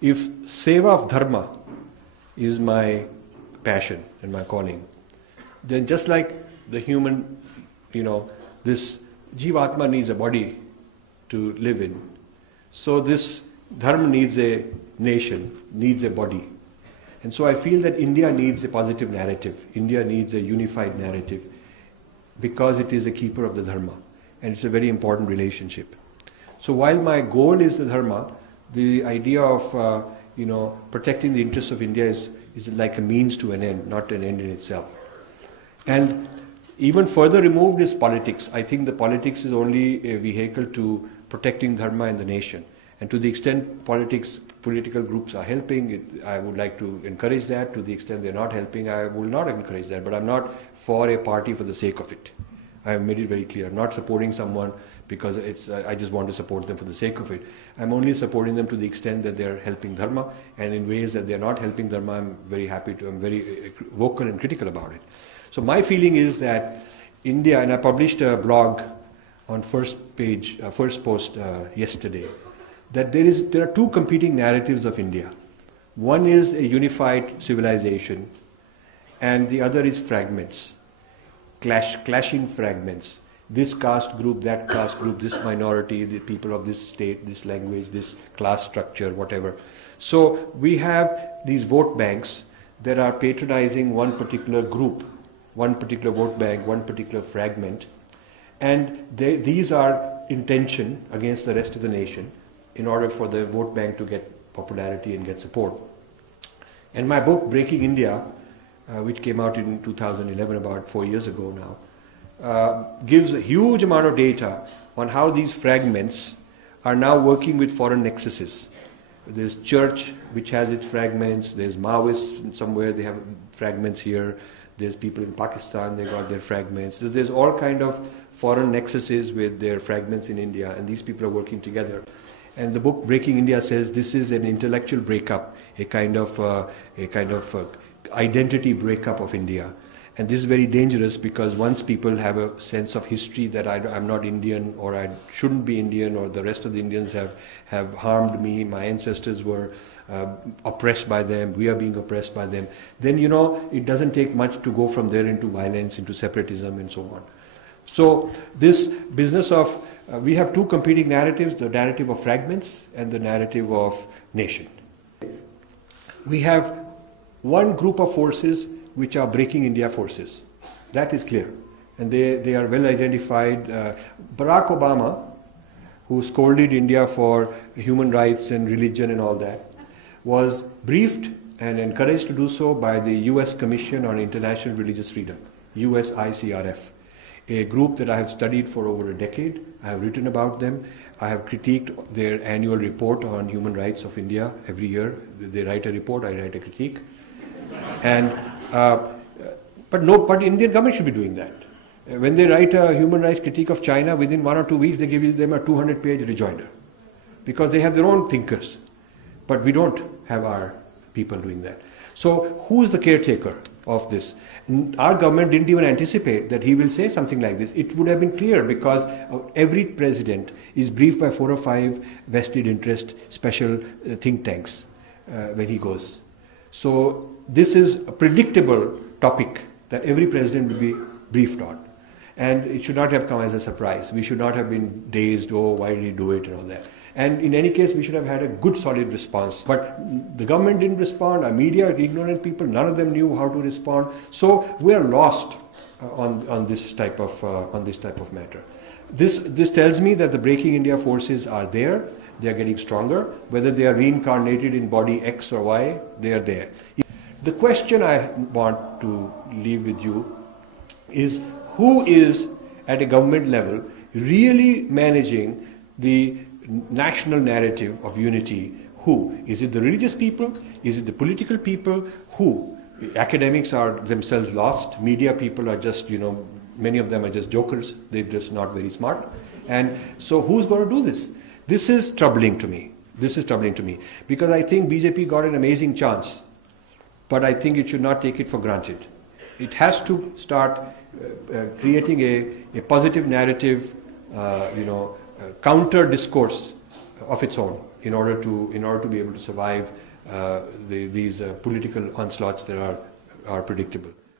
If seva of dharma is my passion and my calling, then just like the human, this Jivatma needs a body to live in, so this dharma needs a nation, needs a body. And so I feel that India needs a positive narrative. India needs a unified narrative because it is a keeper of the dharma. And it's a very important relationship. So while my goal is the dharma, the idea of protecting the interests of India is like a means to an end, not an end in itself. And even further removed is politics. I think the politics is only a vehicle to protecting dharma and the nation. And to the extent political groups are helping, I would like to encourage that. To the extent they're not helping, I will not encourage that. But I'm not for a party for the sake of it. I have made it very clear. I'm not supporting someone because I just want to support them for the sake of it. I'm only supporting them to the extent that they're helping dharma, and in ways that they're not helping dharma, I'm very vocal and critical about it. So my feeling is that India, and I published a blog on first post yesterday, that there are two competing narratives of India. One is a unified civilization, and the other is fragments, clashing fragments. This caste group, that caste group, this minority, the people of this state, this language, this class structure, whatever. So we have these vote banks that are patronizing one particular group, one particular vote bank, one particular fragment, and these are in tension against the rest of the nation in order for the vote bank to get popularity and get support. And my book, Breaking India, which came out in 2011, about 4 years ago now, gives a huge amount of data on how these fragments are now working with foreign nexuses. There's church, which has its fragments. There's Maoists somewhere, they have fragments here. There's people in Pakistan, they got their fragments. So there's all kind of foreign nexuses with their fragments in India, and these people are working together. And the book Breaking India says this is an intellectual breakup, a kind of identity breakup of India. And this is very dangerous because once people have a sense of history that I'm not Indian, or I shouldn't be Indian, or the rest of the Indians have harmed me, my ancestors were oppressed by them, we are being oppressed by them, then it doesn't take much to go from there into violence, into separatism and so on. So this business of, we have two competing narratives, the narrative of fragments and the narrative of nation. We have one group of forces which are breaking India forces. That is clear. And they are well identified. Barack Obama, who scolded India for human rights and religion and all that, was briefed and encouraged to do so by the US Commission on International Religious Freedom, USCIRF, a group that I have studied for over a decade. I have written about them. I have critiqued their annual report on human rights of India every year. They write a report, I write a critique. And but Indian government should be doing that. When they write a human rights critique of China, within 1 or 2 weeks they give them a 200-page rejoinder, because they have their own thinkers. But we don't have our people doing that. So who is the caretaker of this? Our government didn't even anticipate that he will say something like this. It would have been clear because every president is briefed by 4 or 5 vested interest special think tanks when he goes. So this is a predictable topic that every president will be briefed on. And it should not have come as a surprise. We should not have been dazed, oh, why did he do it and all that. And in any case, we should have had a good, solid response. But the government didn't respond, our media are ignorant people, none of them knew how to respond. So we are lost on this type of matter. This tells me that the Breaking India forces are there, they are getting stronger. Whether they are reincarnated in body X or Y, they are there. The question I want to leave with you is, who is at a government level really managing the national narrative of unity? Who? Is it the religious people? Is it the political people? Who? Academics are themselves lost. Media people are just, many of them are just jokers. They're just not very smart. And so who's going to do this? This is troubling to me. This is troubling to me. Because I think BJP got an amazing chance. But I think it should not take it for granted. It has to start creating a positive narrative, counter discourse of its own. in order to be able to survive these political onslaughts that are predictable.